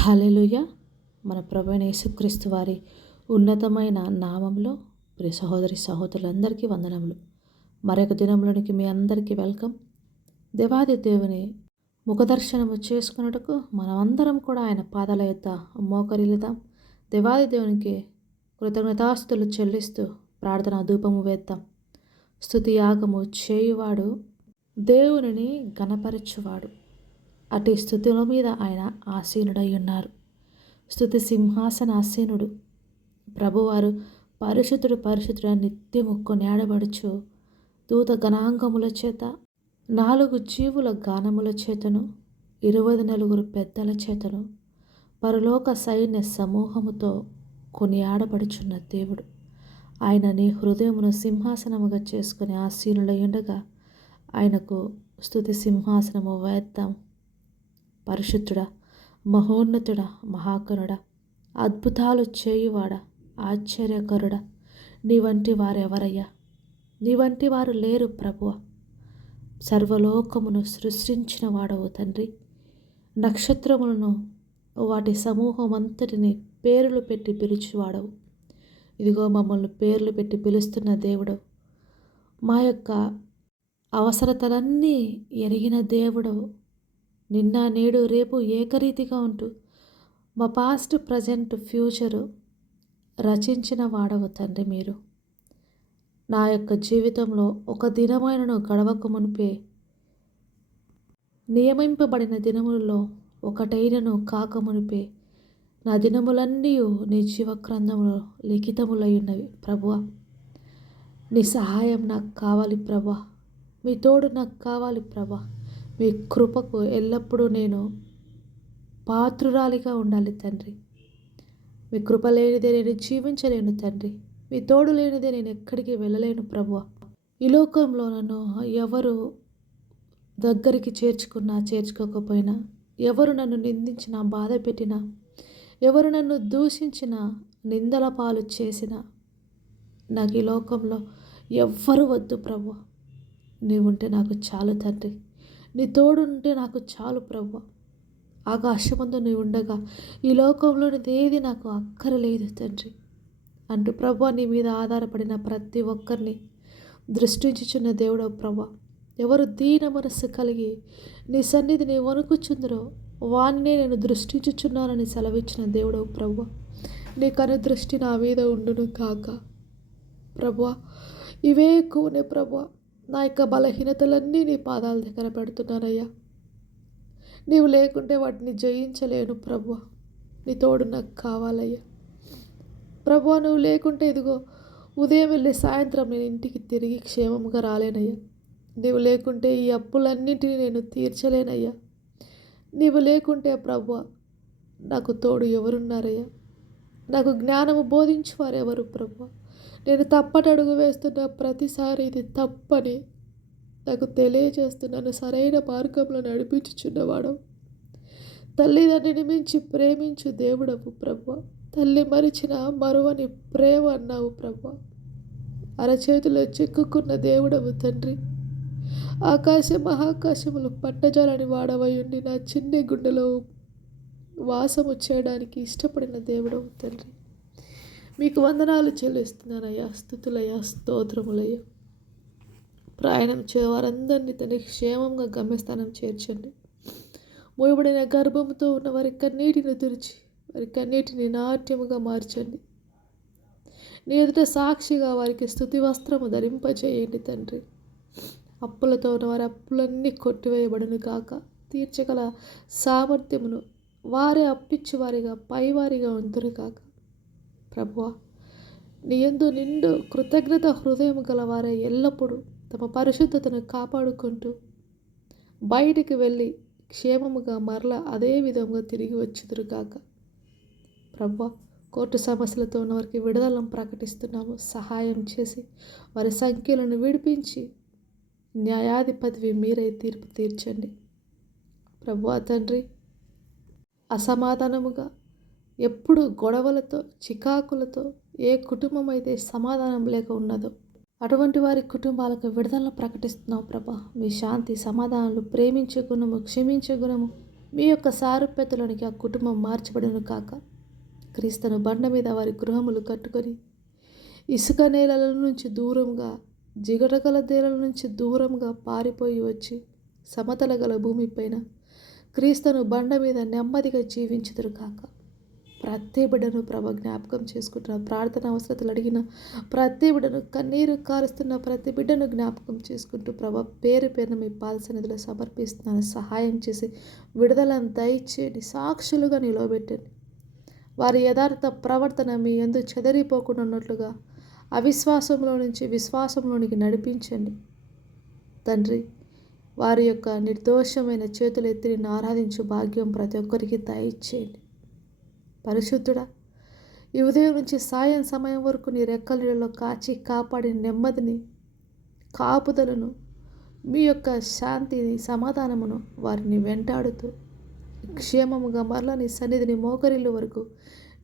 Hallelujah మన ప్రభుణ యేసుక్రీస్తు వారి ఉన్నతమైన నామంలో ప్రియ సహోదరి సహోదరులందరికీ వందనములు. మరొక దినంలోనికి మీ అందరికీ వెల్కమ్. దేవాది దేవుని ముఖదర్శనము చేసుకున్నట్టుకు మనమందరం కూడా ఆయన పాదాల యొక్క మోకరిల్లుదాం. దేవాది దేవునికి కృతజ్ఞతాస్తులు చెల్లిస్తూ ప్రార్థన ధూపము వేద్దాం. స్థుతి యాగము చేయువాడు దేవునిని గణపరచువాడు అటు స్థుతుల మీద ఆయన ఆసీనుడై ఉన్నారు. స్థుతి సింహాసన ఆసీనుడు. ప్రభువారు పరిశుద్ధుడు పరిశుద్ధుడు నిత్యము కొనియాడబడుచు దూత గణాంగముల చేత నాలుగు జీవుల గానముల చేతను ఇరవై నలుగురు పెద్దల చేతను పరలోక సైన్య సమూహముతో కొనియాడబడుచున్న దేవుడు. ఆయన నీ హృదయమును సింహాసనముగా చేసుకుని ఆసీనుడై ఉండగా ఆయనకు స్థుతి సింహాసనము వేద్దాం. పరిశుద్ధుడా మహోన్నతుడా మహాకరుడా. అద్భుతాలు చేయువాడా ఆశ్చర్యకరుడా. నీ వంటి వారెవరయ్యా? నీ వంటి వారు లేరు ప్రభువ. సర్వలోకమును సృష్టించిన వాడవు తండ్రి. నక్షత్రములను వాటి సమూహం అంతటిని పేర్లు పెట్టి పిలిచివాడవు. ఇదిగో మమ్మల్ని పేర్లు పెట్టి పిలుస్తున్న దేవుడు. మా యొక్క అవసరతలన్నీ ఎరిగిన దేవుడవు నిన్న నేడు రేపు ఏకరీతిగా ఉంటూ మా పాస్ట్ ప్రజెంట్ ఫ్యూచరు రచించిన వాడవు తండ్రి మీరు. నా యొక్క జీవితంలో ఒక దినమైనను గడవక మునిపే నియమింపబడిన దినములలో ఒకటైనను కాక మునిపే నా దినములన్నీ నీ జీవక్రంథములో లిఖితములై ఉన్నవి ప్రభువ. నీ సహాయం నాకు కావాలి ప్రభా మీ తోడు నాకు కావాలి ప్రభా మీ కృపకు ఎల్లప్పుడూ నేను పాత్రురాలిగా ఉండాలి తండ్రి. మీ కృప లేనిదే నేను జీవించలేను తండ్రి. మీ తోడు లేనిదే నేను ఎక్కడికి వెళ్ళలేను ప్రభు ఈ లోకంలో నన్ను ఎవరు దగ్గరికి చేర్చుకున్నా చేర్చుకోకపోయినా ఎవరు నన్ను నిందించినా బాధ పెట్టినా ఎవరు నన్ను దూషించిన నిందల పాలు చేసినా నాకు ఈ లోకంలో ఎవ్వరు వద్దు ప్రభు నీవుంటే నాకు చాలు తండ్రి. నీ తోడుంటే నాకు చాలు ప్రభు ఆకాశమందు నీవు ఉండగా ఈ లోకంలోనిది ఏది నాకు అక్కరలేదు తండ్రి. అంటూ ప్రభు నీ మీద ఆధారపడిన ప్రతి ఒక్కరిని దృష్టించుచున్న దేవుడవు ప్రభు ఎవరు దీన మనస్సు కలిగి నీ సన్నిధిని వణుకుచుందరో వాన్నే నేను దృష్టించుచున్నానని సెలవిచ్చిన దేవుడవు ప్రభు నీ కను దృష్టి నా మీద ఉండును కాక ప్రభు ఇవే ఎక్కువనే ప్రభు నా యొక్క బలహీనతలన్నీ నీ పాదాల దగ్గర పెడుతున్నానయ్యా. నీవు లేకుంటే వాటిని జయించలేను ప్రభు నీ తోడు నాకు కావాలయ్యా. ప్రభు నువ్వు లేకుంటే ఇదిగో ఉదయం వెళ్ళి సాయంత్రం నేను ఇంటికి తిరిగి క్షేమంగా రాలేనయ్యా. నీవు లేకుంటే ఈ అప్పులన్నింటినీ నేను తీర్చలేనయ్యా. నీవు లేకుంటే ప్రభు నాకు తోడు ఎవరున్నారయ్యా? నాకు జ్ఞానము బోధించువారు ఎవరు ప్రభు? నేను తప్పటడుగు వేస్తున్న ప్రతిసారి ఇది తప్పని నాకు తెలియజేస్తున్నాను సరైన మార్గంలో నడిపించుచున్నవాడు తల్లిదండ్రిని మించి ప్రేమించు దేవుడవు ప్రభు. తల్లి మరిచిన మరువని ప్రేమ అన్నావు ప్రభు. అరచేతిలో చిక్కుకున్న దేవుడవు తండ్రి. ఆకాశ మహాకాశములు పట్టజాలని వాడవయుండి నా చిన్ని గుండెలో వాసము చేయడానికి ఇష్టపడిన దేవుడు తండ్రి. మీకు వందనాలు చెల్లిస్తున్నానయ్యా స్థుతులయ్యా స్తోత్రములయ్యా. ప్రయాణం చే వారందరినీ తన క్షేమంగా గమ్యస్థానం చేర్చండి. మూయబడిన గర్భంతో ఉన్న వారి కన్నీటిని తెరిచి వారి కన్నీటిని నాట్యముగా మార్చండి. నీ ఎదుట సాక్షిగా వారికి స్థుతి వస్త్రము ధరింపజేయండి తండ్రి. అప్పులతో ఉన్న వారి అప్పులన్నీ కొట్టివేయబడును కాక తీర్చగల సామర్థ్యమును వారే అప్పిచ్చివారిగా పైవారిగా ఉంతురు కాక ప్రభువా నీ ఎందు నిండు కృతజ్ఞత హృదయం గల వారే ఎల్లప్పుడూ తమ పరిశుద్ధతను కాపాడుకుంటూ బయటికి వెళ్ళి క్షేమముగా మరల అదే విధంగా తిరిగి వచ్చుదురు కాక ప్రభు కోర్టు సమస్యలతో ఉన్న వారికి విడుదలను ప్రకటిస్తున్నాము. సహాయం చేసి వారి సంఖ్యలను విడిపించి న్యాయాధిపతివి మీరే తీర్పు తీర్చండి. ప్రభు తండ్రి అసమాధానముగా. ఎప్పుడు గొడవలతో చికాకులతో ఏ కుటుంబం అయితే సమాధానం లేక ఉన్నదో అటువంటి వారి కుటుంబాలకు విడుదలను ప్రకటిస్తున్నావు ప్రభా. మీ శాంతి సమాధానాలు ప్రేమించే గుణము క్షమించే గుణము మీ యొక్క సారూప్యతలోనికి ఆ కుటుంబం మార్చబడును కాక. క్రీస్తును బండ మీద వారి గృహములు కట్టుకొని ఇసుక నేలల నుంచి దూరంగా జిగటగల దేల నుంచి దూరంగా పారిపోయి వచ్చి సమతల గల భూమిపైన క్రీస్తును బండ మీద నెమ్మదిగా జీవించుదురు కాక ప్రతి బిడ్డను ప్రభ జ్ఞాపకం చేసుకుంటున్నారు ప్రార్థన అవసరతలు అడిగిన ప్రతి బిడ్డను కన్నీరు కారుస్తున్న ప్రతి బిడ్డను జ్ఞాపకం చేసుకుంటూ ప్రభ పేరు పేరున మీ పాలసన్నిధిలో సమర్పిస్తున్నాను. సహాయం చేసి విడుదలను దయచేయండి. సాక్షులుగా నిలవబెట్టండి వారి యథార్థ ప్రవర్తన మీ ఎందు చెదరిపోకుండా ఉన్నట్లుగా అవిశ్వాసంలో నుంచి విశ్వాసంలోనికి నడిపించండి. తండ్రి వారి యొక్క నిర్దోషమైన చేతులు ఎత్తి నిన్ను ఆరాధించు భాగ్యం ప్రతి ఒక్కరికి దయచేయండి. పరిశుద్ధుడా ఈ ఉదయం నుంచి సాయం సమయం వరకు నీ రెక్కలలో కాచి కాపాడిన నెమ్మదిని కాపుదలను మీ యొక్క శాంతిని సమాధానమును వారిని వెంటాడుతూ క్షేమముగా మరలా నీ సన్నిధిని మోకరిల్లు వరకు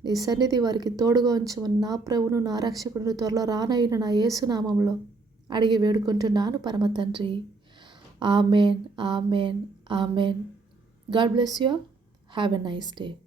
నీ సన్నిధి వారికి తోడుగా ఉంచమని నా ప్రభును నా రక్షకుడు త్వరలో రానైన నా యేసునామంలో అడిగి వేడుకుంటున్నాను. పరమ తండ్రి Amen, Amen, Amen. God bless you. Have a nice day.